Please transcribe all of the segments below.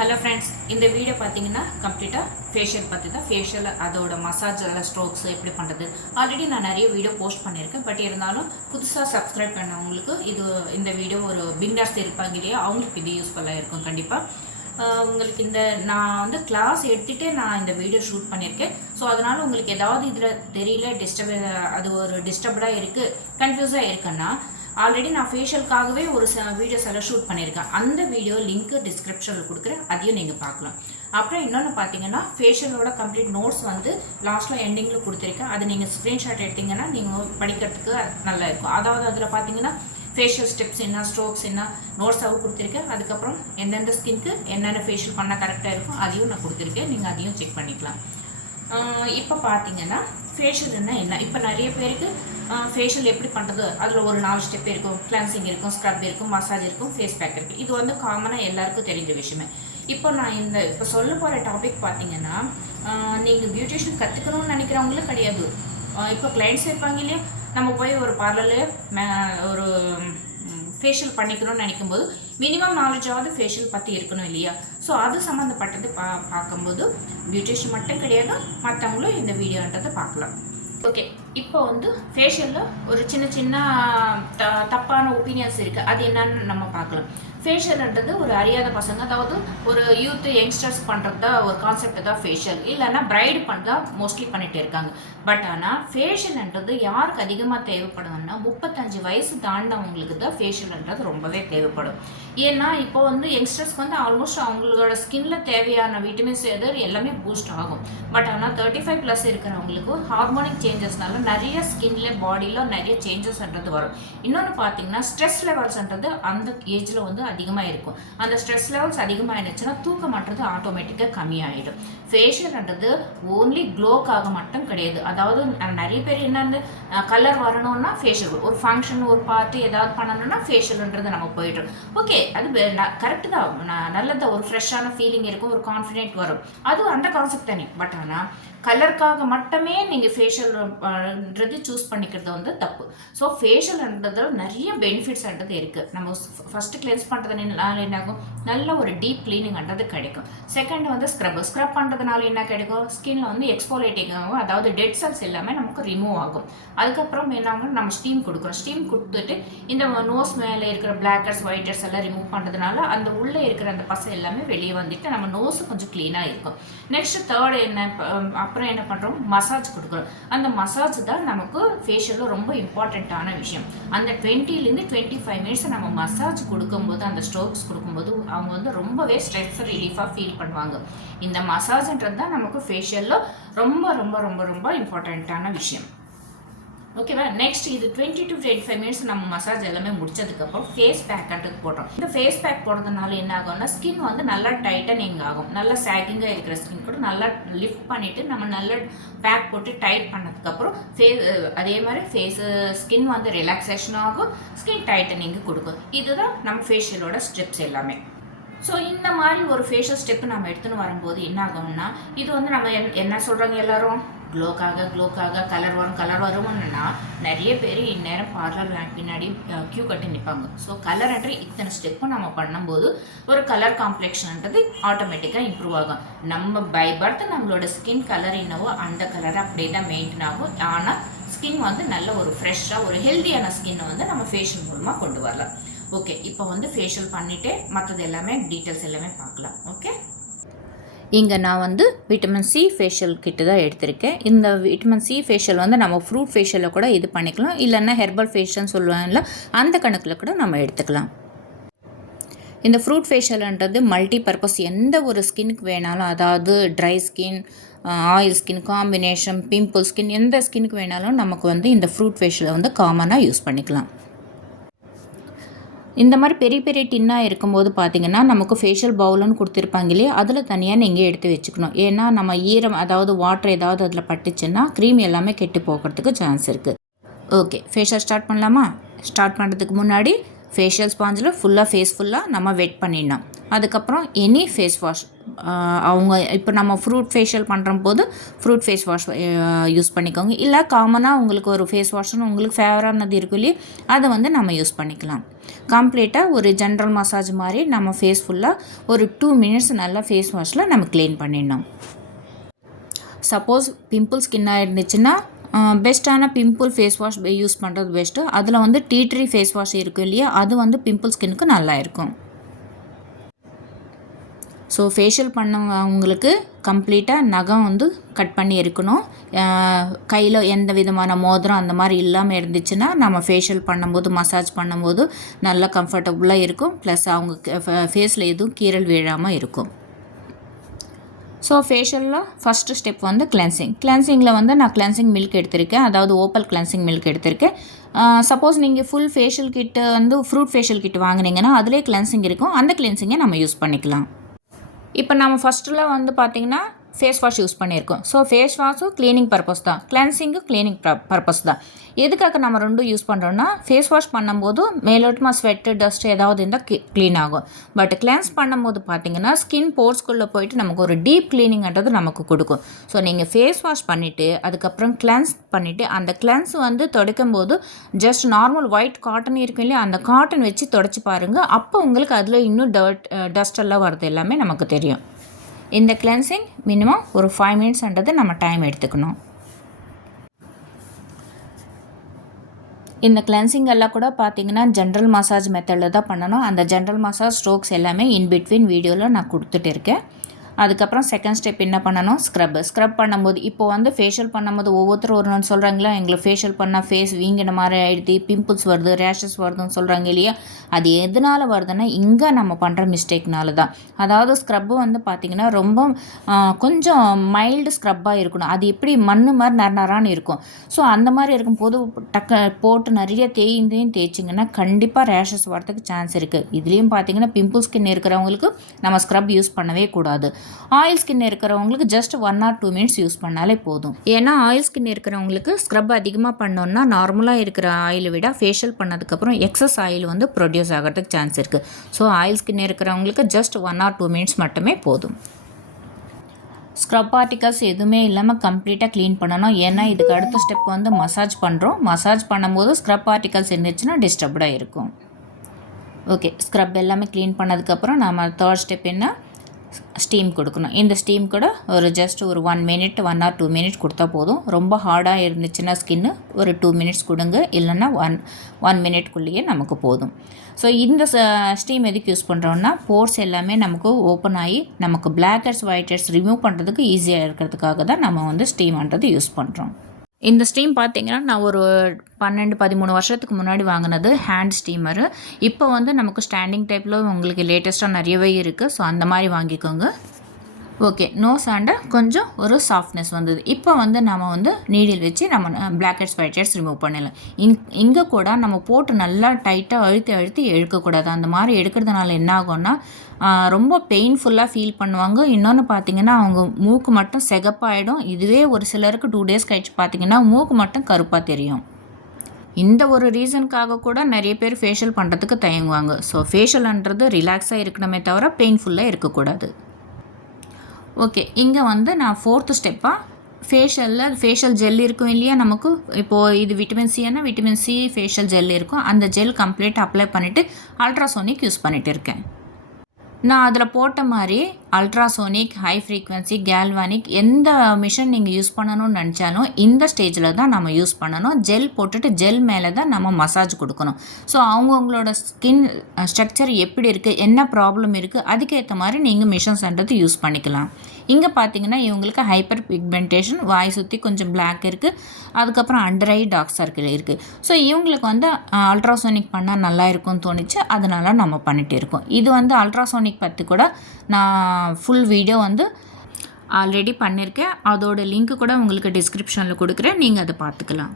Hello friends, இந்த video பார்த்தீங்கன்னா கம்ப்ளீட்டாக ஃபேஷியல் பற்றி தான். ஃபேஷியல் அதோட மசாஜ் ஸ்ட்ரோக்ஸ் எப்படி பண்ணுறது ஆல்ரெடி நான் நிறைய வீடியோ போஸ்ட் பண்ணியிருக்கேன். பட் இருந்தாலும் புதுசாக சப்ஸ்கிரைப் பண்ணவங்களுக்கு இந்த வீடியோ ஒரு பிகினர்ஸ் இருப்பாங்க இல்லையா, அவங்களுக்கு இது யூஸ்ஃபுல்லாக இருக்கும் கண்டிப்பாக. உங்களுக்கு நான் வந்து கிளாஸ் எடுத்துகிட்டே நான் இந்த வீடியோ ஷூட் பண்ணியிருக்கேன். ஸோ அதனால் உங்களுக்கு ஏதாவது இதில் தெரியல, அது ஒரு டிஸ்டர்ப்டாக இருக்குது, கன்ஃபியூஸாக இருக்குன்னா ஆல்ரெடி நான் ஃபேஷியலுக்காகவே ஒரு வீடியோஸ் எல்லாம் ஷூட் பண்ணியிருக்கேன். அந்த வீடியோ லிங்க்கு டிஸ்கிரிப்ஷனில் கொடுக்குறேன், அதையும் நீங்கள் பார்க்கலாம். அப்புறம் இன்னொன்று பார்த்தீங்கன்னா ஃபேஷியலோட கம்ப்ளீட் நோட்ஸ் வந்து லாஸ்ட்டில் எண்டிங்கில் கொடுத்துருக்கேன். அது நீங்கள் ஸ்க்ரீன்ஷாட் எடுத்திங்கன்னா நீங்கள் படிக்கிறதுக்கு நல்லா இருக்கும். அதாவது அதில் பார்த்தீங்கன்னா ஃபேஷியல் ஸ்டெப்ஸ் என்ன, ஸ்ட்ரோக்ஸ் என்ன, நோட்ஸாகவும் கொடுத்துருக்கேன். அதுக்கப்புறம் எந்தெந்த ஸ்கின்க்கு என்னென்ன ஃபேஷியல் பண்ணால் கரெக்டாக இருக்கும் அதையும் நான் கொடுத்துருக்கேன். நீங்கள் அதையும் செக் பண்ணிக்கலாம். இப்போ பார்த்தீங்கன்னா ஃபேஷியல் என்ன இப்போ நிறைய பேருக்கு ஃபேஷியல் எப்படி பண்ணுறது, அதில் ஒரு 4 ஸ்டெப் இருக்கும். கிளென்சிங் இருக்கும், ஸ்க்ரப் இருக்கும், மசாஜ் இருக்கும், ஃபேஸ் பேக் இருக்குது. இது வந்து காமனாக எல்லாருக்கும் தெரிஞ்ச விஷயமே. இப்போ நான் இப்போ சொல்ல போகிற டாபிக் பார்த்தீங்கன்னா நீங்கள் பியூட்டிஷியன் கற்றுக்கணும்னு நினைக்கிறவங்களும் கிடையாது. இப்போ கிளைண்ட்ஸ் இருப்பாங்க இல்லையா, நம்ம போய் ஒரு பார்லரில் ஒரு ஃபேஷியல் பண்ணிக்கணும்னு நினைக்கும்போது மினிமம் நாலேஜாவது ஃபேஷியல் பற்றி இருக்கணும் இல்லையா. ஸோ அது சம்மந்தப்பட்டது பார்க்கும்போது பியூட்டிஷியன் மட்டும் கிடையாது, மற்றவங்களும் இந்த வீடியோன்றதை பார்க்கலாம். ஓகே, இப்போ வந்து ஃபேஷியலில் ஒரு சின்ன தப்பான ஒப்பீனியன்ஸ் இருக்குது. அது என்னன்னு நம்ம பார்க்கலாம். ஃபேஷியல்ன்றது ஒரு அறியாத பசங்க, அதாவது ஒரு யூத் யங்ஸ்டர்ஸ் பண்ணுறது தான் ஒரு கான்செப்ட் தான் ஃபேஷியல். இல்லைன்னா பிரைடு பண்ணதா மோஸ்ட்லி பண்ணிகிட்டே இருக்காங்க. பட் ஆனால் ஃபேஷியல்ன்றது யாருக்கு அதிகமாக தேவைப்படும்னா 35 வயசு தாண்டினவங்களுக்கு தான் ஃபேஷியல்ன்றது ரொம்பவே தேவைப்படும். ஏன்னா இப்போ வந்து யங்ஸ்டர்ஸ்க்கு வந்து ஆல்மோஸ்ட் அவங்களோட ஸ்கின்ல தேவையான விட்டமின்ஸ் எல்லாமே பூஸ்ட் ஆகும். பட் ஆனால் 35+ இருக்கிறவங்களுக்கு ஹார்மோனிக் சேஞ்சஸ்னால நிறைய ஸ்கின்ல பாடியில் நிறைய சேஞ்சஸ்ன்றது வரும். இன்னொன்று பார்த்தீங்கன்னா ஸ்ட்ரெஸ் லெவல்ஸ்ன்றது அந்த ஏஜில் வந்து அதிகமாக இருக்கும். அந்த ஸ்ட்ரெஸ் லெவல்ஸ் அதிகமாகிடுச்சுன்னா தூக்கம்ன்றது ஆட்டோமேட்டிக்காக கம்மியாகிடும். ஃபேஷியல்ன்றது ஓன்லி க்ளோக்காக மட்டும் கிடையாது. அதாவது நிறைய பேர் என்னென்னு கலர் வரணும்னா ஃபேஷியல், ஒரு ஃபங்க்ஷன் ஒரு பார்ட்டி ஏதாவது பண்ணணும்னா ஃபேஷியல்ன்றது நம்ம போயிடும். ஓகே, அது கரெக்டு தான், நல்லதாக ஒரு ஃப்ரெஷ்ஷான ஃபீலிங் இருக்கும், ஒரு கான்ஃபிடென்ட் வரும். அது அந்த கான்செப்ட் தானே. பட் ஆனால் கலருக்காக மட்டுமே நீங்கள் ஃபேஷியல்ன்றது சூஸ் பண்ணிக்கிறது வந்து தப்பு. ஸோ ஃபேஷியல்ன்றது நிறைய பெனிஃபிட்ஸ்ன்றது இருக்குது. நம்ம ஃபஸ்ட்டு கிளென்ஸ் பண்ணுறதுனால என்ன ஆகும், நல்ல ஒரு டீப் க்ளீனிங்ன்றது கிடைக்கும். செகண்ட் வந்து ஸ்க்ரப் பண்ணுறதுனால என்ன கிடைக்கும், ஸ்கின்ல வந்து எக்ஸ்போலேட்டிங் ஆகும், அதாவது டெட் செல்ஸ் எல்லாமே நமக்கு ரிமூவ் ஆகும். அதுக்கப்புறம் என்ன ஆகும், நம்ம ஸ்டீம் கொடுக்குறோம். ஸ்டீம் கொடுத்துட்டு இந்த நோஸ் மேலே இருக்கிற பிளாக்கர்ஸ் ஒயிட்டர்ஸ் எல்லாம் ரிமூவ் பண்ணுறதுனால அந்த உள்ளே இருக்கிற அந்த பசை எல்லாமே வெளியே வந்துட்டு நம்ம நோஸு கொஞ்சம் க்ளீனாக இருக்கும். நெக்ஸ்ட் தேர்ட் அப்புறம் என்ன பண்ணுறோம், மசாஜ் கொடுக்குறோம். அந்த மசாஜ் தான் நமக்கு ஃபேஷியலில் ரொம்ப இம்பார்ட்டண்ட்டான விஷயம். அந்த 20 to 25 மினிட்ஸ் நம்ம மசாஜ் கொடுக்கும்போது, அந்த ஸ்ட்ரோக்ஸ் கொடுக்கும்போது அவங்க வந்து ரொம்பவே ஸ்ட்ரெஸ் ரிலீஃபாக ஃபீல் பண்ணுவாங்க. இந்த மசாஜ்ன்றது தான் நமக்கு ஃபேஷியலில் ரொம்ப ரொம்ப ரொம்ப ரொம்ப இம்பார்ட்டண்ட்டான விஷயம். ஓகேவா. நெக்ஸ்ட் இது 20 to 25 மினிட்ஸ் நம்ம மசாஜ் எல்லாமே முடிச்சதுக்கப்புறம் ஃபேஸ் பேக்ன்றது போடுறோம். இந்த ஃபேஸ் பேக் போடுறதுனால என்ன ஆகும்னா ஸ்கின் வந்து நல்லா டைட்டனிங் ஆகும். நல்லா சாகிங்காக இருக்கிற ஸ்கின் கூட நல்லா லிஃப்ட் பண்ணிவிட்டு நம்ம நல்லா பேக் போட்டு டைட் பண்ணதுக்கப்புறம் அதே மாதிரி ஸ்கின் வந்து ரிலாக்ஸேஷன் ஆகும், ஸ்கின் டைட்டனிங்கு கொடுக்கும். இதுதான் நம்ம ஃபேஷியலோட ஸ்டெப்ஸ் எல்லாமே. ஸோ இந்த மாதிரி ஒரு ஃபேஷியல் ஸ்டெப்பு நம்ம எடுத்துன்னு வரும்போது என்ன ஆகும்னா, இது வந்து நம்ம என்ன சொல்கிறாங்க எல்லாரும், க்ளோக்காக கலர் வரும்னா நிறைய பேர் இந்நேரம் பார்லர் பின்னாடி க்யூ கட்டி நிற்பாங்க. ஸோ கலர்ன்ற இத்தனை ஸ்டெப்பும் நம்ம பண்ணும்போது ஒரு கலர் காம்ப்ளெக்ஷன்ன்றது ஆட்டோமேட்டிக்காக இம்ப்ரூவ் ஆகும். நம்ம பை பர்த் நம்மளோட ஸ்கின் கலர் என்னவோ அந்த கலரை அப்படியே தான் மெயின்டைன் ஆகும். ஆனால் ஸ்கின் வந்து நல்ல ஒரு ஃப்ரெஷ்ஷாக ஒரு ஹெல்த்தியான ஸ்கின்னை வந்து நம்ம ஃபேஷியல் மூலமாக கொண்டு வரலாம். ஓகே, இப்போ வந்து ஃபேஷியல் பண்ணிவிட்டு மற்றது எல்லாமே டீட்டெயில்ஸ் எல்லாமே பார்க்கலாம். ஓகே, இங்கே நான் வந்து விட்டமின் சி ஃபேஷியல் கிட்டு தான் எடுத்திருக்கேன். இந்த விட்டமின் சி ஃபேஷியல் வந்து நம்ம ஃப்ரூட் ஃபேஷியலில் கூட இது பண்ணிக்கலாம், இல்லைன்னா ஹெர்பல் ஃபேஷியல்னு சொல்லுவாங்கல்ல அந்த கணக்கில் கூட நம்ம எடுத்துக்கலாம். இந்த ஃப்ரூட் ஃபேஷியல்ன்றது மல்டி பர்பஸ், எந்த ஒரு ஸ்கின்னுக்கு வேணாலும், அதாவது dry skin, oil skin, combination, pimple skin, எந்த ஸ்கின்னுக்கு வேணாலும் நமக்கு வந்து இந்த ஃப்ரூட் ஃபேஷியலை வந்து காமனாக யூஸ் பண்ணிக்கலாம். இந்த மாதிரி பெரிய டின்னாக இருக்கும்போது பார்த்திங்கன்னா நமக்கு ஃபேஷியல் பவுலுன்னு கொடுத்துருப்பாங்க இல்லையா, அதில் தனியாக நீங்கள் எடுத்து வச்சுக்கணும். ஏன்னா நம்ம ஈரம், அதாவது வாட்டர் ஏதாவது அதில் பட்டுச்சுன்னா க்ரீம் எல்லாமே கெட்டு போகிறதுக்கு சான்ஸ் இருக்குது. ஓகே, ஃபேஷியல் ஸ்டார்ட் பண்ணலாமா? ஸ்டார்ட் பண்ணுறதுக்கு முன்னாடி ஃபேஷியல் ஸ்பாஞ்சில் ஃபேஸ் ஃபுல்லாக நம்ம வெட் பண்ணிடணும். அதுக்கப்புறம் எனி ஃபேஸ் வாஷ் அவங்க இப்போ நம்ம ஃப்ரூட் ஃபேஷியல் பண்ணுற போது ஃப்ரூட் ஃபேஸ் வாஷ் யூஸ் பண்ணிக்கோங்க. இல்லை காமனாக உங்களுக்கு ஒரு ஃபேஸ் வாஷ்னு உங்களுக்கு ஃபேவரானது இருக்கும் இல்லையே, அதை வந்து நம்ம யூஸ் பண்ணிக்கலாம். கம்ப்ளீட்டாக ஒரு ஜென்ரல் மசாஜ் மாதிரி நம்ம ஃபேஸ் ஃபுல்லாக ஒரு 2 மினிட்ஸ் நல்லா ஃபேஸ் வாஷில் நம்ம க்ளீன் பண்ணிடணும். சப்போஸ் பிம்பிள் ஸ்கின்னாக இருந்துச்சுன்னா பெஸ்ட்டான பிம்பிள் ஃபேஸ் வாஷ் யூஸ் பண்ணுறது பெஸ்ட்டு. அதில் வந்து டீ ட்ரீ ஃபேஸ் வாஷ் இருக்கும் இல்லையா, அது வந்து பிம்பிள் ஸ்கின்னுக்கு நல்லா இருக்கும். ஸோ ஃபேஷியல் பண்ணவங்களுக்கு கம்ப்ளீட்டாக நகம் வந்து கட் பண்ணி இருக்கணும். கையில் எந்த விதமான மோதிரம் அந்த மாதிரி இல்லாமல் இருந்துச்சுன்னா நம்ம ஃபேஷியல் பண்ணும்போது மசாஜ் பண்ணும்போது நல்லா கம்ஃபர்டபுளாக இருக்கும். ப்ளஸ் அவங்க ஃபேஸில் எதுவும் கீறல் விழாமல் இருக்கும். ஸோ ஃபேஷியலில் ஃபஸ்ட்டு ஸ்டெப் வந்து கிளென்சிங்கில் வந்து நான் கிளென்சிங் மில்க் எடுத்திருக்கேன், அதாவது ஓப்பல் கிளென்சிங் மில்க் எடுத்திருக்கேன். சப்போஸ் நீங்கள் ஃபுல் ஃபேஷியல் கிட்டு வந்து ஃப்ரூட் ஃபேஷியல் கிட் வாங்கினீங்கன்னா அதிலே கிளென்சிங் இருக்கும், அந்த கிளென்சிங்கை நம்ம யூஸ் பண்ணிக்கலாம். இப்போ நம்ம ஃபஸ்ட்டில் வந்து பார்த்திங்கன்னா ஃபேஸ் வாஷ் யூஸ் பண்ணியிருக்கோம். ஸோ ஃபேஸ் வாஷும் க்ளீனிங் பர்பஸ் தான், கிளென்சிங்கும் க்ளீனிங் பர்பஸ் தான். எதுக்காக நம்ம ரெண்டும் யூஸ் பண்ணுறோன்னா, ஃபேஸ் வாஷ் பண்ணும்போது மேலோட்டமாக ஸ்வெட்டு டஸ்ட் ஏதாவது இருந்தால் க்ளீன் ஆகும். பட் கிளென்ஸ் பண்ணும்போது பார்த்திங்கன்னா ஸ்கின் போர்ஸ்குள்ளே போயிட்டு நமக்கு ஒரு டீப் க்ளீனிங்ன்றது நமக்கு கொடுக்கும். ஸோ நீங்கள் ஃபேஸ் வாஷ் பண்ணிவிட்டு அதுக்கப்புறம் கிளென்ஸ் பண்ணிவிட்டு அந்த கிளென்ஸ் வந்து துடைக்கும் போது ஜஸ்ட் நார்மல் ஒயிட் காட்டன் இருக்கும் இல்லையா, அந்த காட்டன் வச்சு துடைச்சி பாருங்கள். அப்போ உங்களுக்கு அதில் இன்னும் டஸ்ட் எல்லாம் வருது எல்லாமே நமக்கு தெரியும். இந்த கிளென்சிங் மினிமம் ஒரு 5 மினிட்ஸ்ன்றது நம்ம டைம் எடுத்துக்கணும். இந்த கிளென்சிங் எல்லாம் கூட பார்த்திங்கன்னா ஜென்ரல் மசாஜ் மெத்தடில் தான் பண்ணணும். அந்த ஜென்ரல் மசாஜ் ஸ்ட்ரோக்ஸ் எல்லாமே இன்பிட்வீன் வீடியோவில் நான் கொடுத்துட்டு இருக்கேன். அதுக்கப்புறம் செகண்ட் ஸ்டெப் என்ன பண்ணணும், ஸ்க்ரப் பண்ணும்போது இப்போ வந்து ஃபேஷியல் பண்ணும்போது ஒவ்வொருத்தரும் ஒரு சொல்கிறாங்களா, எங்களுக்கு ஃபேஷியல் பண்ணால் ஃபேஸ் வீங்கின மாதிரி ஆகிடுது, பிம்பிள்ஸ் வருது, ரேஷஸ் வருதுன்னு சொல்கிறாங்க இல்லையா. அது எதனால் வருதுன்னா இங்கே நம்ம பண்ணுற மிஸ்டேக்னால தான். அதாவது ஸ்க்ரப்பு வந்து பார்த்திங்கன்னா ரொம்ப கொஞ்சம் மைல்டு ஸ்க்ரப்பாக இருக்கணும். அது எப்படி மண் மாதிரி நரான்னு இருக்கும். ஸோ அந்த மாதிரி இருக்கும்போது போட்டு நிறைய தேய்ச்சிங்கன்னா கண்டிப்பாக ரேஷஸ் வரதுக்கு சான்ஸ் இருக்குது. இதுலேயும் பார்த்திங்கன்னா பிம்பிள் ஸ்கின் இருக்கிறவங்களுக்கு நம்ம ஸ்க்ரப் யூஸ் பண்ணவே கூடாது. ஆயில் ஸ்கின் இருக்கிறவங்களுக்கு ஜஸ்ட் 1 or 2 மினிட்ஸ் யூஸ் பண்ணாலே போதும். ஏன்னா ஆயில் ஸ்கின் இருக்கிறவங்களுக்கு ஸ்க்ரப் அதிகமாக பண்ணோன்னா நார்மலாக இருக்கிற ஆயிலை விட ஃபேஷியல் பண்ணதுக்கப்புறம் எக்ஸஸ் ஆயில் வந்து ப்ரொடியூஸ் ஆகிறதுக்கு சான்ஸ் இருக்குது. ஸோ ஆயில் ஸ்கின் இருக்கிறவங்களுக்கு ஜஸ்ட் 1 or 2 மினிட்ஸ் மட்டுமே போதும். ஸ்க்ரப் பார்ட்டிகல்ஸ் எதுவுமே இல்லாமல் கம்ப்ளீட்டாக க்ளீன் பண்ணணும். ஏன்னா இதுக்கு அடுத்த ஸ்டெப் வந்து மசாஜ் பண்ணுறோம். மசாஜ் பண்ணும்போது ஸ்க்ரப் பார்ட்டிகல்ஸ் இருந்துச்சுன்னா டிஸ்டர்ப்டாக இருக்கும். ஓகே, ஸ்க்ரப் எல்லாமே க்ளீன் பண்ணதுக்கப்புறம் நம்ம தேர்ட் ஸ்டெப் என்ன, ஸ்டீம் கொடுக்கணும். இந்த ஸ்டீம் கூட ஒரு ஜஸ்ட் ஒரு 1 மினிட் 1 or 2 மினிட்ஸ் கொடுத்தா போதும். ரொம்ப ஹார்டாக இருந்துச்சுன்னா ஸ்கின்னு ஒரு 2 மினிட்ஸ் கொடுங்க, இல்லைன்னா 1 மினிட்குள்ளேயே நமக்கு போதும். ஸோ இந்த ஸ்டீம் எதுக்கு யூஸ் பண்ணுறோன்னா, போர்ஸ் எல்லாமே நமக்கு ஓப்பன் ஆகி நமக்கு blackheads whiteheads remove பண்ணுறதுக்கு ஈஸியாக இருக்கிறதுக்காக தான் நம்ம வந்து ஸ்டீம்ன்றது யூஸ் பண்ணுறோம். இந்த ஸ்டீம் பார்த்திங்கன்னா நான் ஒரு 12-13 வருஷத்துக்கு முன்னாடி வாங்கினது ஹேண்ட் ஸ்டீமரு. இப்போ வந்து நமக்கு ஸ்டாண்டிங் டைப்பில் உங்களுக்கு லேட்டஸ்ட்டாக நிறையவே இருக்குது. ஸோ அந்த மாதிரி வாங்கிக்கோங்க. ஓகே, நோஸ் அண்டு கொஞ்சம் ஒரு சாஃப்ட்னஸ் வந்தது. இப்போ வந்து நம்ம வந்து நீடில் வச்சு நம்ம blackheads whiteheads remove பண்ணிடலாம். இங்கே கூட நம்ம போட்டு நல்லா டைட்டாக அழுத்தி எடுக்கக்கூடாது. அந்த மாதிரி எடுக்கிறதுனால என்ன ஆகும்னா ரொம்ப பெயின்ஃபுல்லாக ஃபீல் பண்ணுவாங்க. இன்னொன்று பார்த்திங்கன்னா அவங்க மூக்கு மட்டும் சிகப்பாயிடும். இதுவே ஒரு சிலருக்கு 2 days கழிச்சு பார்த்திங்கன்னா மூக்கு மட்டும் கருப்பாக தெரியும். இந்த ஒரு ரீசனுக்காக கூட நிறைய பேர் ஃபேஷியல் பண்ணுறதுக்கு தயங்குவாங்க. ஸோ ஃபேஷியல்ன்றது ரிலாக்ஸாக இருக்கணுமே தவிர பெயின்ஃபுல்லாக இருக்கக்கூடாது. ஓகே, இங்கே வந்து நான் 4th ஸ்டெப்பாக ஃபேஷியல் ஜெல் இருக்கும் இல்லையா நமக்கு. இப்போது இது விட்டமின் சின்னா விட்டமின் சி ஃபேஷியல் ஜெல் இருக்கும். அந்த ஜெல் கம்ப்ளீட்டாக அப்ளை பண்ணிவிட்டு அல்ட்ராசோனிக் யூஸ் பண்ணிகிட்டு இருக்கேன். நான் அதில் போட்ட மாதிரி அல்ட்ராசோனிக், ஹை ஃப்ரீக்வன்சி, கேல்வானிக் எந்த மிஷின் நீங்கள் யூஸ் பண்ணணும்னு நினச்சாலும் இந்த ஸ்டேஜில் தான் நம்ம யூஸ் பண்ணணும். ஜெல் போட்டுட்டு ஜெல் மேலே தான் நம்ம மசாஜ் கொடுக்கணும். ஸோ அவங்கவுங்களோட ஸ்கின் ஸ்ட்ரக்சர் எப்படி இருக்குது, என்ன ப்ராப்ளம் இருக்குது, அதுக்கேற்ற மாதிரி நீங்கள் மிஷின்ஸ்ன்றது யூஸ் பண்ணிக்கலாம். இங்கே பார்த்தீங்கன்னா இவங்களுக்கு ஹைப்பர் பிக்மெண்டேஷன், வாய் சுற்றி கொஞ்சம் பிளாக் இருக்குது, அதுக்கப்புறம் அண்டர் ஐ டார்க் சர்க்கிள் இருக்குது. ஸோ இவங்களுக்கு வந்து அல்ட்ராசோனிக் பண்ணால் நல்லா இருக்கும்னு தோணிச்சு, அதனால் நம்ம பண்ணிகிட்டு இருக்கோம். இது வந்து அல்ட்ராசோனிக் பற்றி கூட நான் ஃபுல் வீடியோ வந்து ஆல்ரெடி பண்ணியிருக்கேன். அதோட லிங்க் கூட உங்களுக்கு டிஸ்கிரிப்ஷனில் கொடுக்குறேன், நீங்கள் அதை பார்த்துக்கலாம்.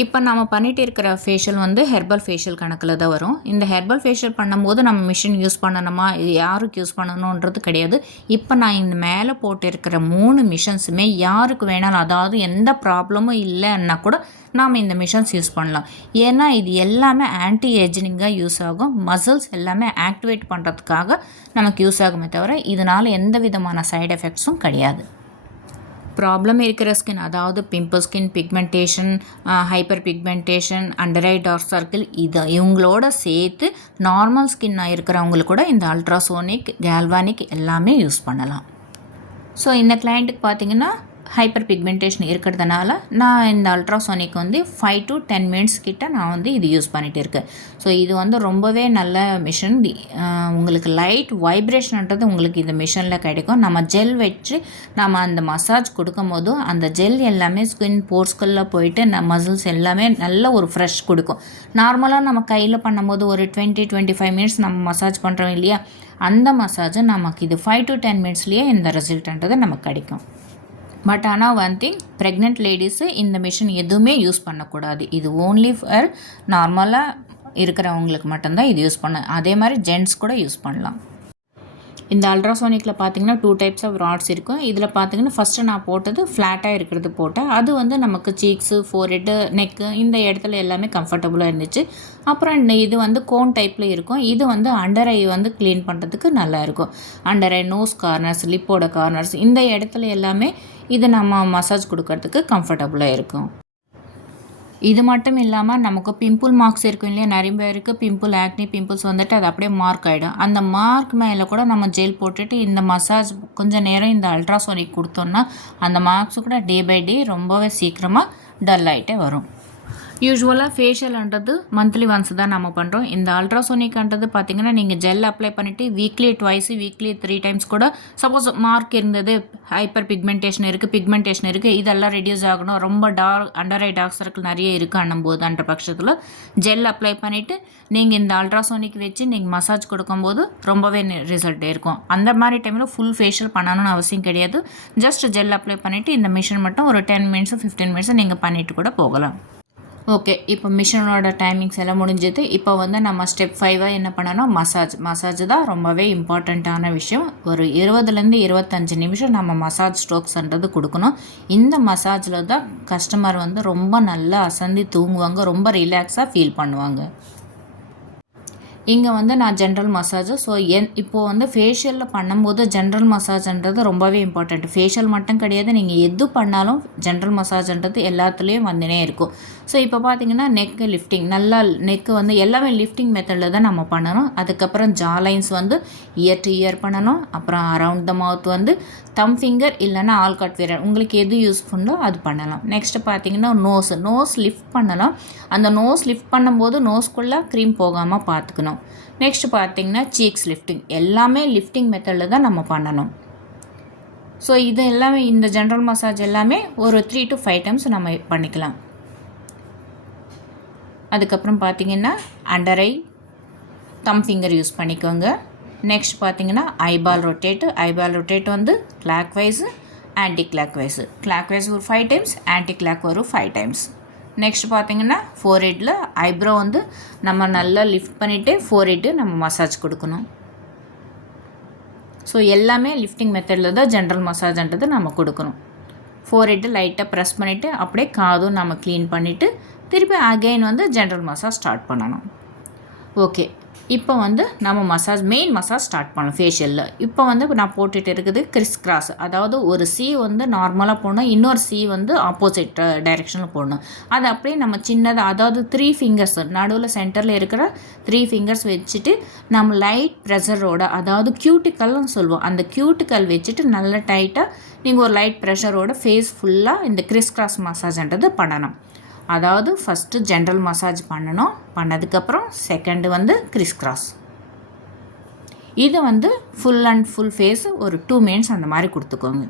இப்போ நம்ம பண்ணிட்டு இருக்கிற ஃபேஷியல் வந்து ஹெர்பல் ஃபேஷியல் கணக்கில் தான் வரும். இந்த ஹெர்பல் ஃபேஷியல் பண்ணும்போது நம்ம மிஷின் யூஸ் பண்ணணுமா, இது யாருக்கு யூஸ் பண்ணணுன்றது கிடையாது. இப்போ நான் இந்த மேலே போட்டு இருக்கிற 3 மிஷின்ஸுமே யாருக்கு வேணாலும், அதாவது எந்த ப்ராப்ளமும் இல்லைன்னா கூட நாம் இந்த மிஷின்ஸ் யூஸ் பண்ணலாம். ஏன்னா இது எல்லாமே ஆன்டி ஏஜிங்காக யூஸ் ஆகும். மசில்ஸ் எல்லாமே ஆக்டிவேட் பண்ணுறதுக்காக நமக்கு யூஸ் ஆகுமே தவிர இதனால் எந்த விதமான சைடு எஃபெக்ட்ஸும் கிடையாது. ப்ராப்ளம் இருக்கிற ஸ்கின், அதாவது pimple skin, pigmentation, hyperpigmentation, under eye dark circle, இவங்களோட சேர்த்து நார்மல் ஸ்கின்னாக இருக்கிறவங்களுக்கு கூட இந்த அல்ட்ராசோனிக், கேல்வானிக் எல்லாமே யூஸ் பண்ணலாம். ஸோ இந்த கிளைண்ட்டுக்கு பார்த்திங்கன்னா ஹைப்பர் பிக்மெண்டேஷன் இருக்கிறதுனால நான் இந்த அல்ட்ராசோனிக் வந்து 5 to 10 minutes கிட்ட நான் வந்து இது யூஸ் பண்ணிகிட்டு இருக்கேன். ஸோ இது வந்து ரொம்பவே நல்ல மிஷின். உங்களுக்கு லைட் வைப்ரேஷன்ன்றது உங்களுக்கு இந்த மிஷினில் கிடைக்கும். நம்ம ஜெல் வச்சு நம்ம அந்த மசாஜ் கொடுக்கும் போதும் அந்த ஜெல் எல்லாமே ஸ்கின் போர்ஸ்குள்ளே போயிட்டு மசில்ஸ் எல்லாமே நல்ல ஒரு ஃப்ரெஷ் கொடுக்கும். நார்மலாக நம்ம கையில் பண்ணும்போது ஒரு 20-25 minutes நம்ம மசாஜ் பண்ணுறோம் இல்லையா, அந்த மசாஜை நமக்கு இது 5 to 10 minutesலேயே இந்த ரிசல்ட்ன்றது நமக்கு கிடைக்கும். பட் ஆனால் ஒன் திங், ப்ரெக்னென்ட் லேடிஸு இந்த மிஷின் எதுவுமே யூஸ் பண்ணக்கூடாது. இது ஓன்லி ஃபார் நார்மலாக இருக்கிறவங்களுக்கு மட்டும்தான் இது யூஸ் பண்ண. அதே மாதிரி ஜென்ட்ஸ் கூட யூஸ் பண்ணலாம். இந்த அல்ட்ராசோனிக்கில் பார்த்தீங்கன்னா 2 types ஆஃப் ராட்ஸ் இருக்கும். இதில் பார்த்தீங்கன்னா ஃபஸ்ட்டு நான் போட்டது ஃப்ளாட்டாக இருக்கிறது போட்டேன். அது வந்து நமக்கு சீக்ஸு, ஃபோர்ஹெட்டு, நெக்கு இந்த இடத்துல எல்லாமே கம்ஃபர்டபுளாக இருந்துச்சு. அப்புறம் இது வந்து கோன் டைப்பில் இருக்கும். இது வந்து அண்டர் ஐ வந்து க்ளீன் பண்ணுறதுக்கு நல்லாயிருக்கும். அண்டர் ஐ, நோஸ் கார்னர்ஸ், லிப்போட கார்னர்ஸ் இந்த இடத்துல எல்லாமே இது நம்ம மசாஜ் கொடுக்கறதுக்கு கம்ஃபர்டபுளாக இருக்கும். இது மட்டும் இல்லாமல் நமக்கு பிம்பிள் மார்க்ஸ் இருக்கும் இல்லையா, நிறைய பேருக்கு பிம்பிள், ஆக்னி பிம்பிள்ஸ் வந்துட்டு அது அப்படியே மார்க் ஆகிடும். அந்த மார்க் மேலே கூட நம்ம ஜெல் போட்டுட்டு இந்த மசாஜ் கொஞ்சம் நேரம் இந்த அல்ட்ராசோனிக் கொடுத்தோன்னா அந்த மார்க்ஸு கூட டே பை டே ரொம்பவே சீக்கிரமாக டல் ஆகிட்டே வரும். யூஸ்வலாக ஃபேஷியல்ன்றது மந்த்லி ஒன்ஸ் தான் நம்ம பண்ணுறோம். இந்த அல்ட்ராசோனிக்ன்றது பார்த்திங்கன்னா நீங்கள் ஜெல் அப்ளை பண்ணிவிட்டு வீக்லி 2 வீக்லி 3 times கூட சப்போஸ் மார்க் இருந்தது, ஹைப்பர் பிக்மெண்டேஷன் இருக்குது, இதெல்லாம் ரெடியூஸ் ஆகணும், ரொம்ப அண்டர் ஐ டார்க் சர்க்கிள் நிறைய இருக்குது போதுன்ற பட்சத்தில் ஜெல் அப்ளை பண்ணிவிட்டு நீங்கள் இந்த அல்ட்ராசோனிக் வச்சு நீங்கள் மசாஜ் கொடுக்கும்போது ரொம்பவே ரிசல்ட் இருக்கும். அந்த மாதிரி டைமில் ஃபுல் ஃபேஷியல் பண்ணணும்னு அவசியம் கிடையாது. ஜஸ்ட் ஜெல் அப்ளை பண்ணிவிட்டு இந்த மிஷின் மட்டும் ஒரு 10 minutes 15 minutes நீங்கள் பண்ணிவிட்டு கூட போகலாம். ஓகே, இப்போ மிஷினோட டைமிங்ஸ் எல்லாம் முடிஞ்சது. இப்போ வந்து நம்ம ஸ்டெப் 5 என்ன பண்ணணும், மசாஜ் தான் ரொம்பவே இம்பார்ட்டண்ட்டான விஷயம். ஒரு 20 to 25 நிமிஷம் நம்ம மசாஜ் ஸ்ட்ரோக்ஸ்ன்றது கொடுக்கணும். இந்த மசாஜில் தான் கஸ்டமர் வந்து ரொம்ப நல்லா அசந்தி தூங்குவாங்க, ரொம்ப ரிலாக்ஸாக ஃபீல் பண்ணுவாங்க. இங்கே வந்து நான் ஜென்ரல் மசாஜு. ஸோ இப்போது வந்து ஃபேஷியலில் பண்ணும்போது ஜென்ரல் மசாஜ்ன்றது ரொம்பவே இம்பார்ட்டண்ட். ஃபேஷியல் மட்டும் கிடையாது, நீங்கள் எது பண்ணாலும் ஜென்ரல் மசாஜ்ன்றது எல்லாத்துலேயும் வந்துனே இருக்கும். ஸோ இப்போ பார்த்தீங்கன்னா நெக்கு லிஃப்டிங், நல்லா நெக்கு வந்து எல்லாமே லிஃப்டிங் மெத்தடில் தான் நம்ம பண்ணணும். அதுக்கப்புறம் ஜா லைன்ஸ் வந்து இயர் டு இயர் பண்ணணும். அப்புறம் அரவுண்ட் த மவுத் வந்து தம் ஃபிங்கர் இல்லைன்னா ஆல்காட் விரல், உங்களுக்கு எது யூஸ்ஃபுல்லோ அது பண்ணலாம். நெக்ஸ்ட்டு பார்த்தீங்கன்னா நோஸ் லிஃப்ட் பண்ணலாம். அந்த நோஸ் லிஃப்ட் பண்ணும்போது நோஸ்குள்ளே க்ரீம் போகாமல் பார்த்துக்கணும். நெக்ஸ்ட் பார்த்தீங்கன்னா சீக்ஸ் லிஃப்டிங், எல்லாமே லிஃப்டிங் மெத்தடில் தான் நம்ம பண்ணணும். ஸோ இது எல்லாமே இந்த ஜென்ரல் மசாஜ் எல்லாமே ஒரு 3 to 5 times நம்ம பண்ணிக்கலாம். அதுக்கப்புறம் பார்த்தீங்கன்னா under eye, thumb finger use பண்ணிக்கோங்க. நெக்ஸ்ட் பார்த்தீங்கன்னா ஐபால் ரொட்டேட் வந்து clockwise, anticlockwise ஒரு 5 times, ஆன்டி கிளாக் ஒரு 5 times. நெக்ஸ்ட் பார்த்தீங்கன்னா ஃபோர்ஹெட்டில் ஐப்ரோ வந்து நம்ம நல்லா லிஃப்ட் பண்ணிவிட்டு ஃபோர்ஹெட்டு நம்ம மசாஜ் கொடுக்கணும். ஸோ எல்லாமே லிஃப்டிங் மெத்தடில் தான் ஜென்ரல் மசாஜ்ன்றது நம்ம கொடுக்கணும். ஃபோர்ஹெட்டு லைட்டாக ப்ரெஸ் பண்ணிவிட்டு அப்படியே காதும் நம்ம க்ளீன் பண்ணிவிட்டு திருப்பி அகெயின் வந்து ஜென்ரல் மசாஜ் ஸ்டார்ட் பண்ணணும். ஓகே, இப்போ வந்து நம்ம மெயின் மசாஜ் ஸ்டார்ட் பண்ணணும் ஃபேஷியலில். இப்போ வந்து நான் போட்டுட்டு இருக்குது கிறிஸ் கிராஸ், அதாவது ஒரு சி வந்து நார்மலாக போடணும், இன்னொரு சி வந்து ஆப்போசிட் டைரெக்ஷனில் போடணும். அது அப்படியே நம்ம சின்னதாக, அதாவது 3 fingers நடுவில் சென்டரில் இருக்கிற 3 fingers வச்சுட்டு நம்ம லைட் ப்ரெஷரோட, அதாவது கியூட்டிக்கல்னு சொல்லுவோம், அந்த கியூட்டிக்கல் வச்சுட்டு நல்லா டைட்டாக நீங்கள் ஒரு லைட் ப்ரெஷரோட ஃபேஸ் ஃபுல்லாக இந்த கிறிஸ் கிராஸ் மசாஜ்ன்றது பண்ணணும். அதாவது ஃபஸ்ட்டு ஜென்ரல் மசாஜ் பண்ணணும், பண்ணதுக்கப்புறம் செகண்டு வந்து கிறிஸ் கிராஸ். இது வந்து ஃபுல் ஃபேஸ் ஒரு 2 minutes அந்த மாதிரி கொடுத்துக்கோங்க.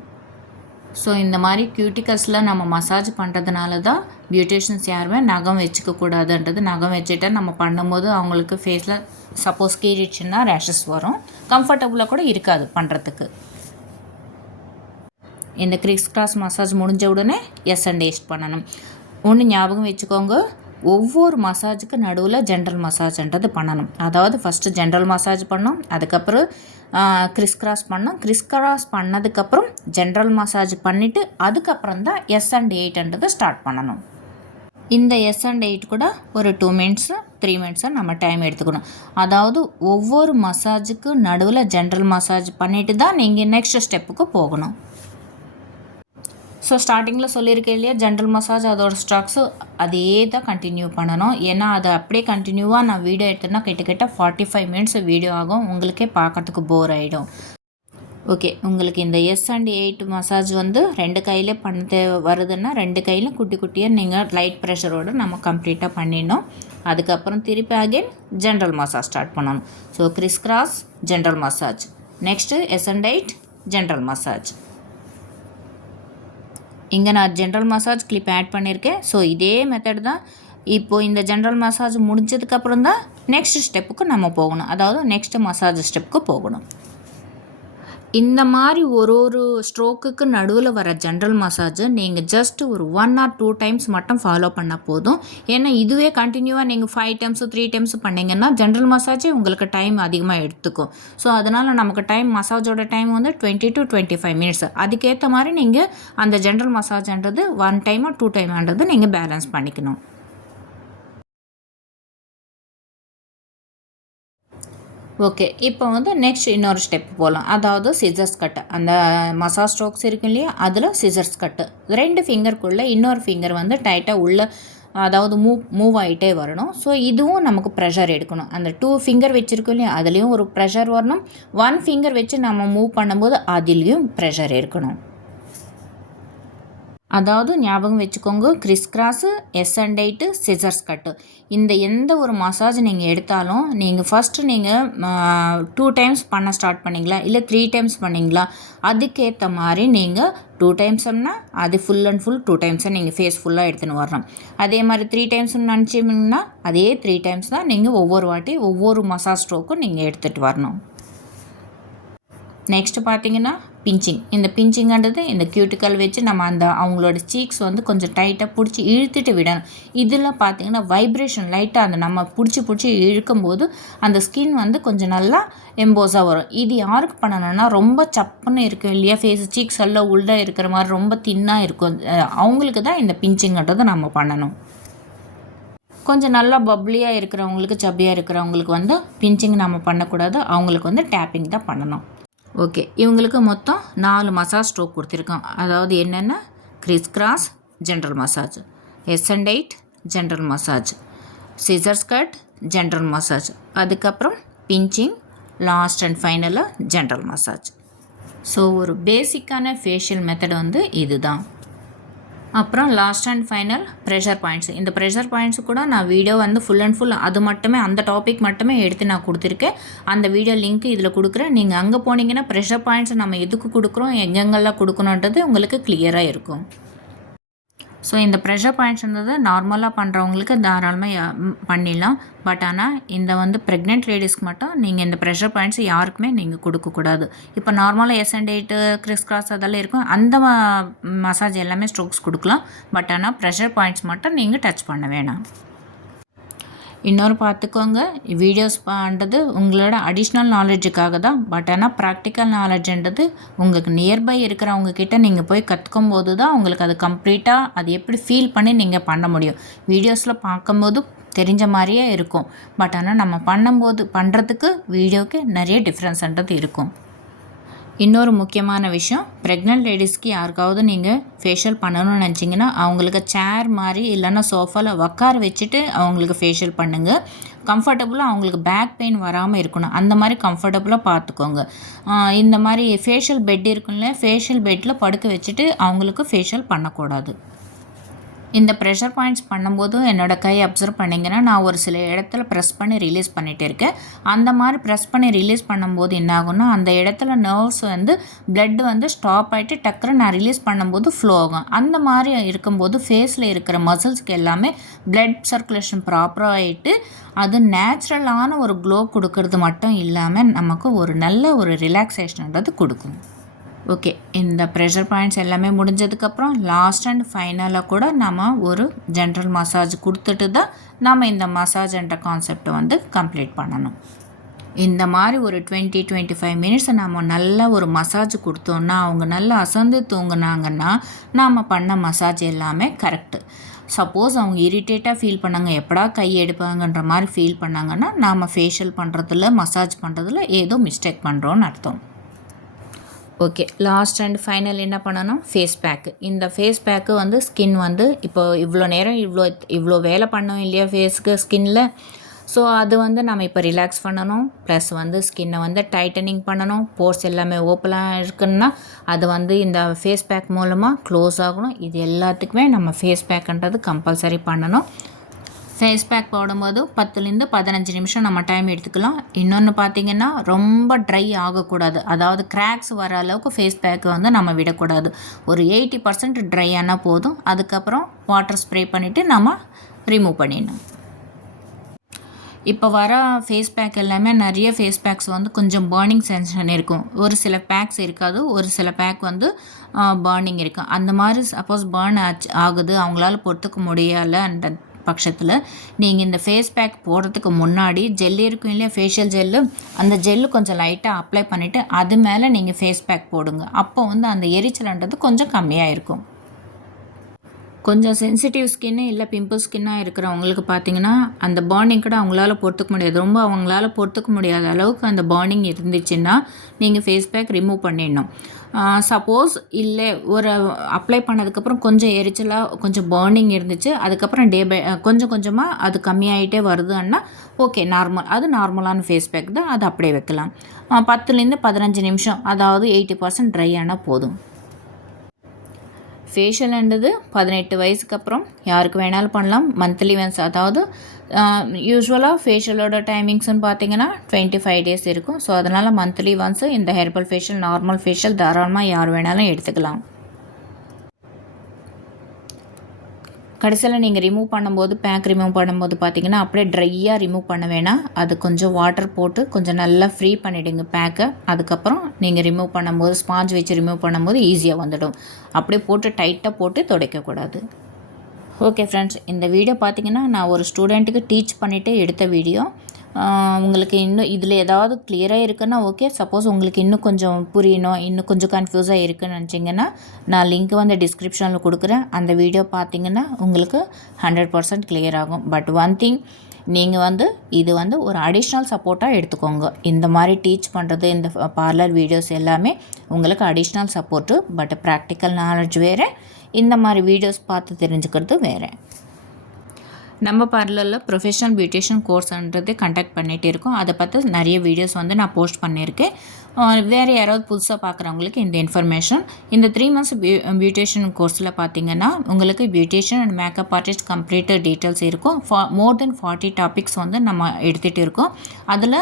ஸோ இந்த மாதிரி கியூட்டிகல்ஸில் நம்ம மசாஜ் பண்ணுறதுனால தான் பியூட்டிஷியன்ஸ் யாருமே நகம் வச்சுக்கக்கூடாதுன்றது. நகம் வச்சுட்டா நம்ம பண்ணும்போது அவங்களுக்கு ஃபேஸில் சப்போஸ் கீறிடுச்சுன்னா ரேஷஸ் வரும், கம்ஃபர்டபுளாக கூட இருக்காது பண்ணுறதுக்கு. இந்த கிறிஸ் கிராஸ் மசாஜ் முடிஞ்ச உடனே எஸ் அண்ட் ஏஸ்ட் பண்ணணும். ஒன்று ஞாபகம் வச்சுக்கோங்க, ஒவ்வொரு மசாஜுக்கு நடுவில் ஜென்ரல் மசாஜ்ன்றது பண்ணணும். அதாவது ஃபஸ்ட்டு ஜென்ரல் மசாஜ் பண்ணோம், அதுக்கப்புறம் கிறிஸ் கிராஸ் பண்ணோம், கிறிஸ் கிராஸ் பண்ணதுக்கப்புறம் ஜென்ரல் மசாஜ் பண்ணிவிட்டு அதுக்கப்புறம் தான் S&8ன்றது ஸ்டார்ட் பண்ணணும். இந்த S&8 கூட ஒரு 2 மினிட்ஸ் 3 மினிட்ஸை நம்ம டைம் எடுத்துக்கணும். அதாவது ஒவ்வொரு மசாஜுக்கு நடுவில் ஜென்ரல் மசாஜ் பண்ணிவிட்டு தான் நீங்கள் நெக்ஸ்ட் ஸ்டெப்புக்கு போகணும். ஸோ ஸ்டார்டிங்கில் சொல்லியிருக்கேன் இல்லையா, ஜென்ரல் மசாஜ் அதோட ஸ்டாக்ஸு அதே தான் கண்டினியூ பண்ணணும். ஏன்னா அது அப்படியே கண்டினியூவாக நான் வீடியோ எடுத்தேன்னா கிட்டத்தட்ட 45 மினிட்ஸ் வீடியோ ஆகும், உங்களுக்கே பார்க்கறதுக்கு போர் ஆகிடும். ஓகே, உங்களுக்கு இந்த S&8 மசாஜ் வந்து 2 கையில் பண்ண வருதுன்னா 2 கையிலும் குட்டி குட்டியாக நீங்கள் லைட் ப்ரெஷரோடு நம்ம கம்ப்ளீட்டாக பண்ணிடணும். அதுக்கப்புறம் திருப்பி அகைன் ஜென்ரல் மசாஜ் ஸ்டார்ட் பண்ணணும். So Chris cross general massage, next S&8 general massage. இங்கே நான் ஜென்ரல் மசாஜ் கிளிப் ஆட் பண்ணியிருக்கேன். ஸோ இதே மெத்தட் தான். இப்போது இந்த ஜென்ரல் மசாஜ் முடிஞ்சதுக்கப்புறம் தான் நெக்ஸ்ட் ஸ்டெப்புக்கு நம்ம போகணும், அதாவது நெக்ஸ்ட் மசாஜ் ஸ்டெப்புக்கு போகணும். இந்த மாதிரி ஒரு ஸ்ட்ரோக்குக்கு நடுவில் வர ஜென்ரல் மசாஜை நீங்கள் ஜஸ்ட் ஒரு 1 or 2 டைம்ஸ் மட்டும் ஃபாலோ பண்ணால் போதும். ஏன்னா இதுவே கண்டினியூவாக நீங்கள் 5 டைம்ஸு 3 டைம்ஸ் பண்ணிங்கன்னா ஜென்ரல் மசாஜே உங்களுக்கு டைம் அதிகமாக எடுத்துக்கும். ஸோ அதனால் நமக்கு டைம் மசாஜோட டைம் வந்து 20 to 25 மினிட்ஸ். அதுக்கேற்ற மாதிரி நீங்கள் அந்த ஜென்ரல் மசாஜ்ன்றது 1 டைமோ 2 டைம்ன்றது நீங்கள் பேலன்ஸ் பண்ணிக்கணும். ஓகே, இப்போ வந்து நெக்ஸ்ட் இன்னொரு ஸ்டெப் போகலாம். அதாவது சிசர்ஸ் கட்டு. அந்த மசாஜ் ஸ்ட்ரோக்ஸ் இருக்கு இல்லையா, அதில் சிசர்ஸ் கட்டு. 2 ஃபிங்கருக்குள்ளே இன்னொரு ஃபிங்கர் வந்து டைட்டாக உள்ள, அதாவது மூவ் ஆகிட்டே வரணும். ஸோ இதுவும் நமக்கு ப்ரெஷர் எடுக்கணும். அந்த 2 ஃபிங்கர் வச்சுருக்கோம் இல்லையா, அதுலேயும் ஒரு ப்ரெஷர் வரணும். 1 ஃபிங்கர் வச்சு நம்ம மூவ் பண்ணும்போது அதுலேயும் ப்ரெஷர் இருக்கணும். அதாவது ஞாபகம் வச்சுக்கோங்க, கிறிஸ் கிராஸு, S&8, சிசர்ஸ் கட்டு. இந்த எந்த ஒரு மசாஜ் நீங்கள் எடுத்தாலும் நீங்கள் ஃபஸ்ட்டு நீங்கள் 2 டைம்ஸ் பண்ண ஸ்டார்ட் பண்ணிங்களா இல்லை 3 டைம்ஸ் பண்ணிங்களா, அதுக்கேற்ற மாதிரி நீங்கள் 2 டைம்ஸ்னா அது ஃபுல் அண்ட் ஃபுல் 2 டைம்ஸை நீங்கள் ஃபேஸ் ஃபுல்லாக எடுத்துன்னு வரணும். அதே மாதிரி 3 டைம்ஸ்னு நினச்சிங்கன்னா அதே 3 டைம்ஸ் தான் நீங்கள் ஒவ்வொரு வாட்டி ஒவ்வொரு மசாஜ் ஸ்ட்ரோக்கும் நீங்கள் எடுத்துகிட்டு வரணும். நெக்ஸ்ட்டு பார்த்தீங்கன்னா பிஞ்சிங். இந்த பிஞ்சிங்கிறது இந்த கியூட்டிக்கல் வச்சு நம்ம அந்த அவங்களோட சீக்ஸ் வந்து கொஞ்சம் டைட்டாக பிடிச்சி இழுத்துட்டு விடணும். இதில் பார்த்தீங்கன்னா வைப்ரேஷன் லைட்டாக அந்த நம்ம பிடிச்சி இழுக்கும்போது அந்த ஸ்கின் வந்து கொஞ்சம் நல்லா எம்போஸாக வரும். இது யாருக்கு பண்ணணும்னா ரொம்ப சப்புன்னு இருக்கும் இல்லையா, ஃபேஸ் சீக்ஸ் எல்லாம் உள்ளே இருக்கிற மாதிரி ரொம்ப தின்னாக இருக்கும், அவங்களுக்கு தான் இந்த பிஞ்சிங்கிறது நம்ம பண்ணணும். கொஞ்சம் நல்லா பப்ளியாக இருக்கிறவங்களுக்கு, சப்பியாக இருக்கிறவங்களுக்கு வந்து பிஞ்சிங் நம்ம பண்ணக்கூடாது, அவங்களுக்கு வந்து டேப்பிங் தான் பண்ணணும். ஓகே, இவங்களுக்கு மொத்தம் 4 மசாஜ் ஸ்ட்ரோக் கொடுத்துருக்கோம். அதாவது என்னென்ன, Chris cross general massage, S&8 general massage, scissors cut general massage, அதுக்கப்புறம் பிஞ்சிங், லாஸ்ட் அண்ட் ஃபைனலாக ஜென்ரல் மசாஜ். ஸோ ஒரு பேசிக்கான ஃபேஷியல் மெத்தட் வந்து இதுதான். அப்புறம் last and final pressure points. இந்த ப்ரெஷர் பாயிண்ட்ஸு கூட நான் வீடியோ வந்து ஃபுல் அண்ட் ஃபுல் அது மட்டுமே, அந்த டாபிக் மட்டுமே எடுத்து நான் கொடுத்துருக்கேன். அந்த வீடியோ லிங்க் இதில் கொடுக்குறேன். நீங்கள் அங்கே போனீங்கன்னா ப்ரெஷர் பாயிண்ட்ஸ் நம்ம எதுக்கு கொடுக்குறோம், எங்கெங்கெல்லாம் கொடுக்கணுன்றது உங்களுக்கு கிளியராக இருக்கும். ஸோ இந்த ப்ரெஷர் பாயிண்ட்ஸ்ன்றது நார்மலாக பண்ணுறவங்களுக்கு தாராளமாக பண்ணிடலாம். பட் ஆனால் இந்த வந்து ப்ரெக்னென்ட் லேடிஸ்க்கு மட்டும் நீங்கள் இந்த ப்ரெஷர் பாயிண்ட்ஸ் யாருக்குமே நீங்கள் கொடுக்கக்கூடாது. இப்போ நார்மலாக S&8 கிறிஸ் கிராஸ் அதெல்லாம் இருக்கும், அந்த மசாஜ் எல்லாமே ஸ்ட்ரோக்ஸ் கொடுக்கலாம். பட் ஆனால் ப்ரெஷர் பாயிண்ட்ஸ் மட்டும் நீங்கள் டச் பண்ண வேணாம். இன்னொரு பார்த்துக்கோங்க, வீடியோஸ் பண்ணுறது உங்களோட அடிஷ்னல் நாலேஜுக்காக தான். பட் ஆனால் ப்ராக்டிக்கல் நாலேஜ்ன்றது உங்களுக்கு நியர்பை இருக்கிறவங்க கிட்ட நீங்கள் போய் கற்றுக்கும் போது தான் உங்களுக்கு அது கம்ப்ளீட்டாக அது எப்படி ஃபீல் பண்ணி நீங்கள் பண்ண முடியும். வீடியோஸில் பார்க்கும்போது தெரிஞ்ச மாதிரியே இருக்கும், பட் ஆனால் நம்ம பண்ணுறதுக்கு வீடியோவுக்கு நிறைய டிஃப்ரென்ஸ்ன்றது இருக்கும். இன்னொரு முக்கியமான விஷயம், ப்ரெக்னென்ட் லேடிஸ்க்கு யாருக்காவது நீங்கள் ஃபேஷியல் பண்ணணும்னு நினச்சிங்கன்னா அவங்களுக்கு சேர் மாதிரி இல்லைன்னா சோஃபாவில் உட்கார வச்சுட்டு அவங்களுக்கு ஃபேஷியல் பண்ணுங்கள். கம்ஃபர்டபுளாக அவங்களுக்கு பேக் பெயின் வராமல் இருக்கணும், அந்த மாதிரி கம்ஃபர்டபுளாக பார்த்துக்கோங்க. இந்த மாதிரி ஃபேஷியல் பெட் இருக்குல்ல, ஃபேஷியல் பெட்டில் படுக்க வச்சுட்டு அவங்களுக்கு ஃபேஷியல் பண்ணக்கூடாது. இந்த ப்ரெஷர் பாயிண்ட்ஸ் பண்ணும்போது என்னோடய கை அப்சர்வ் பண்ணிங்கன்னா நான் ஒரு சில இடத்துல ப்ரெஸ் பண்ணி ரிலீஸ் பண்ணிகிட்டு இருக்கேன். அந்த மாதிரி ப்ரெஸ் பண்ணி ரிலீஸ் பண்ணும்போது என்ன ஆகும்னா அந்த இடத்துல நர்வ்ஸ் வந்து பிளட் வந்து ஸ்டாப் ஆகிட்டு டக்குன்னு நான் ரிலீஸ் பண்ணும்போது ஃப்ளோ ஆகும். அந்த மாதிரி இருக்கும்போது ஃபேஸில் இருக்கிற மசில்ஸ்க்கு எல்லாமே பிளட் சர்க்குலேஷன் ப்ராப்பராக ஆகிட்டு அது நேச்சுரலான ஒரு க்ளோ கொடுக்கறது மட்டும் இல்லாமல் நமக்கு ஒரு நல்ல ஒரு ரிலாக்ஸேஷன்ன்றது கொடுக்கும். ஓகே, இந்த ப்ரெஷர் பாயிண்ட்ஸ் எல்லாமே முடிஞ்சதுக்கப்புறம் லாஸ்ட் அண்ட் ஃபைனலாக கூட நம்ம ஒரு ஜென்ரல் மசாஜ் கொடுத்துட்டு தான் நம்ம இந்த மசாஜ் என்ற கான்செப்டை வந்து கம்ப்ளீட் பண்ணணும். இந்த மாதிரி ஒரு 20-25 மினிட்ஸ் நம்ம நல்ல ஒரு மசாஜ் கொடுத்தோன்னா அவங்க நல்லா அசந்து தூங்குனாங்கன்னா நாம் பண்ண மசாஜ் எல்லாமே கரெக்டு. சப்போஸ் அவங்க இரிட்டேட்டாக ஃபீல் பண்ணாங்க, எப்படா கை எடுப்பாங்கன்ற மாதிரி ஃபீல் பண்ணாங்கன்னா நாம் ஃபேஷியல் பண்ணுறதுல மசாஜ் பண்ணுறதுல ஏதோ மிஸ்டேக் பண்ணுறோன்னு அர்த்தம். ஓகே, லாஸ்ட் அண்ட் ஃபைனல் என்ன பண்ணணும், ஃபேஸ் பேக்கு. இந்த ஃபேஸ் பேக்கு வந்து ஸ்கின் வந்து இப்போ இவ்வளோ நேரம் இவ்வளோ வேலை பண்ணோம் இல்லையா ஃபேஸுக்கு ஸ்கின்னில். ஸோ அது வந்து நம்ம இப்போ ரிலாக்ஸ் பண்ணணும். ப்ளஸ் வந்து ஸ்கின்னை வந்து டைட்டனிங் பண்ணணும். போர்ஸ் எல்லாமே ஓப்பனாக இருக்குன்னா அது வந்து இந்த ஃபேஸ் பேக் மூலமாக க்ளோஸ் ஆகணும். இது எல்லாத்துக்குமே நம்ம ஃபேஸ் பேக்குன்றது கம்பல்சரி பண்ணணும். ஃபேஸ் பேக் போடும்போது 10-15 நிமிஷம் நம்ம டைம் எடுத்துக்கலாம். இன்னொன்று பார்த்திங்கன்னா ரொம்ப ட்ரை ஆகக்கூடாது, அதாவது கிராக்ஸ் வர அளவுக்கு ஃபேஸ் பேக்கு வந்து நம்ம விடக்கூடாது. ஒரு 80% ட்ரை ஆனால் போதும். அதுக்கப்புறம் வாட்டர் ஸ்ப்ரே பண்ணிவிட்டு நம்ம ரிமூவ் பண்ணிடணும். இப்போ வர ஃபேஸ் பேக் எல்லாமே நிறைய ஃபேஸ் பேக்ஸ் வந்து கொஞ்சம் பர்னிங் சென்சேஷன் இருக்கும். ஒரு சில பேக்ஸ் இருக்காது, ஒரு சில பேக் வந்து பர்னிங் இருக்கும். அந்த மாதிரி சப்போஸ் பர்ன் ஆகுது, அவங்களால பொறுத்துக்க முடியலைன்ற பட்சத்தில் நீங்கள் இந்த ஃபேஸ் பேக் போடுறதுக்கு முன்னாடி ஜெல் இருக்கும் இல்லையா, ஃபேஷியல் ஜெல்லு, அந்த ஜெல்லு கொஞ்சம் லைட்டாக அப்ளை பண்ணிவிட்டு அது மேலே நீங்கள் ஃபேஸ் பேக் போடுங்க. அப்போ வந்து அந்த எரிச்சல்ன்றது கொஞ்சம் கம்மியாக இருக்கும். கொஞ்சம் சென்சிட்டிவ் ஸ்கின்னு இல்லை பிம்பிள் ஸ்கின்னாக இருக்கிறவங்களுக்கு பார்த்திங்கன்னா அந்த பர்னிங் கூட அவங்களால பொறுத்துக்க முடியாது. ரொம்ப அவங்களால பொறுத்துக்க முடியாத அளவுக்கு அந்த பர்னிங் இருந்துச்சுன்னா நீங்கள் ஃபேஸ் பேக் ரிமூவ் பண்ணிடணும். சப்போஸ் இல்லை ஒரு அப்ளை பண்ணதுக்கப்புறம் கொஞ்சம் எரிச்சலாக கொஞ்சம் பர்னிங் இருந்துச்சு, அதுக்கப்புறம் டே பை கொஞ்சம் கொஞ்சமாக அது கம்மியாகிட்டே வருதுன்னா ஓகே, நார்மல், அது நார்மலான ஃபேஸ் பேக் தான், அது அப்படியே வைக்கலாம். 10-15 நிமிஷம், அதாவது 80% ட்ரை ஆனால் போதும். ஃபேஷியல்ன்றது 18 வயசுக்கு அப்புறம் யாருக்கு வேணாலும் பண்ணலாம். மந்த்லி ஒன்ஸ், அதாவது யூஸ்வலாக ஃபேஷியலோட டைமிங்ஸ்னு பார்த்தீங்கன்னா 25 டேஸ் இருக்கும். ஸோ அதனால் மந்த்லி ஒன்ஸ் இந்த ஹெர்பல் ஃபேஷியல், நார்மல் ஃபேஷியல் தாராளமாக யார் வேணாலும் எடுத்துக்கலாம். கடைசியில் நீங்கள் ரிமூவ் பண்ணும்போது, பேக் ரிமூவ் பண்ணும்போது பார்த்தீங்கன்னா அப்படியே ட்ரையாக ரிமூவ் பண்ண வேணாம். அது கொஞ்சம் வாட்டர் போட்டு கொஞ்சம் நல்லா ஃப்ரீ பண்ணிவிடுங்க பேக்கை. அதுக்கப்புறம் நீங்கள் ரிமூவ் பண்ணும்போது ஸ்பாஞ்ச் வச்சு ரிமூவ் பண்ணும்போது ஈஸியாக வந்துடும். அப்படியே போட்டு டைட்டாக போட்டு துடைக்கக்கூடாது. ஓகே ஃப்ரெண்ட்ஸ், இந்த வீடியோ பார்த்தீங்கன்னா நான் ஒரு ஸ்டூடெண்ட்டுக்கு டீச் பண்ணிவிட்டு எடுத்த வீடியோ. உங்களுக்கு இன்னும் இதில் ஏதாவது கிளியராக இருக்குன்னா ஓகே. சப்போஸ் உங்களுக்கு இன்னும் கொஞ்சம் புரியணும், இன்னும் கொஞ்சம் கன்ஃபியூஸாக இருக்குன்னு நினச்சிங்கன்னா நான் லிங்க் வந்து டிஸ்கிரிப்ஷனில் கொடுக்குறேன். அந்த வீடியோ பார்த்தீங்கன்னா உங்களுக்கு 100% கிளியர் ஆகும். பட் ஒன் திங், நீங்கள் வந்து இது வந்து ஒரு அடிஷ்னல் சப்போர்ட்டாக எடுத்துக்கோங்க. இந்த மாதிரி டீச் பண்ணுறது, இந்த பார்லர் வீடியோஸ் எல்லாமே உங்களுக்கு additional support. But practical knowledge வேறு, இந்த மாதிரி வீடியோஸ் பார்த்து தெரிஞ்சுக்கிறது வேறு. நம்ம பார்லரில் ப்ரொஃபஷனல் பியூட்டிஷியன் கோர்ஸ்ன்றது கண்டக்ட் பண்ணிகிட்டு இருக்கோம். அதை பார்த்து நிறைய வீடியோஸ் வந்து நான் போஸ்ட் பண்ணியிருக்கேன். வேறு யாராவது புதுசாக பார்க்குறவங்களுக்கு இந்த இன்ஃபர்மேஷன், இந்த 3 months பியூட்டிஷியன் கோர்ஸில் பார்த்தீங்கன்னா உங்களுக்கு beautician and makeup artist complete details இருக்கும். மோர் தென் 40 டாபிக்ஸ் வந்து நம்ம எடுத்துகிட்டு இருக்கோம். அதில்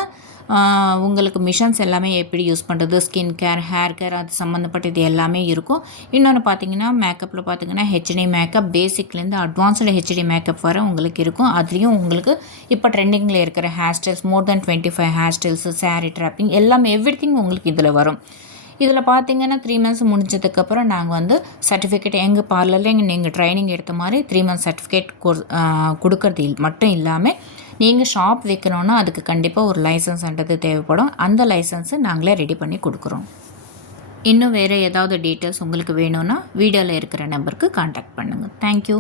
உங்களுக்கு மிஷன்ஸ் எல்லாமே எப்படி யூஸ் பண்ணுறது, ஸ்கின் கேர், ஹேர் கேர், அது சம்மந்தப்பட்டது எல்லாமே இருக்கும். இன்னொன்று பார்த்தீங்கன்னா மேக்கப்பில் பார்த்தீங்கன்னா ஹெச்டி மேக்கப், பேசிக்லேருந்து அட்வான்ஸ்டு ஹெச்டி மேக்கப் வர உங்களுக்கு இருக்கும். அதுலேயும் உங்களுக்கு இப்போ ட்ரெண்டிங்கில் இருக்கிற hair styles, more then 25 hair styles, sari draping எல்லாமே எவ்ரிதிங் உங்களுக்கு இதில் வரும். இதில் பார்த்தீங்கன்னா 3 months முடிஞ்சதுக்கப்புறம் நாங்கள் வந்து சர்டிஃபிகேட் எங்கள் பார்லரில் நீங்கள் ட்ரைனிங் எடுத்த மாதிரி 3 months சர்டிஃபிகேட் கொடுக்கறது மட்டும் இல்லாமல் நீங்கள் ஷாப் வைக்கணுன்னா அதுக்கு கண்டிப்பாக ஒரு லைசன்ஸ்ன்றது தேவைப்படும். அந்த லைசன்ஸு நாங்களே ரெடி பண்ணி கொடுக்குறோம். இன்னும் வேறு ஏதாவது டீட்டெயில்ஸ் உங்களுக்கு வேணும்னா வீடியோவில் இருக்கிற நம்பருக்கு கான்டாக்ட் பண்ணுங்கள். தேங்க்யூ.